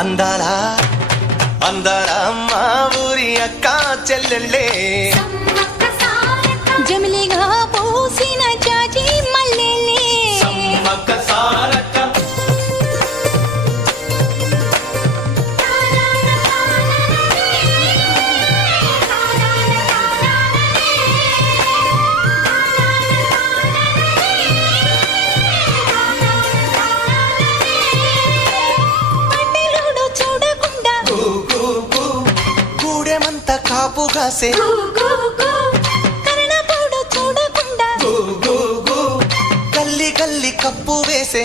అందాల అందాల మా ఊరి అక్క చెల్లెళ్ళే జమిలిగా పూసిన జాజి మల్లెలే సమ్మక్క సారక్క పట్టెలోడు చూడకుండా గూడెమంత కాపుగాసే కరణపోడు చూడకుండా గల్లి గల్లి కప్పు వేసే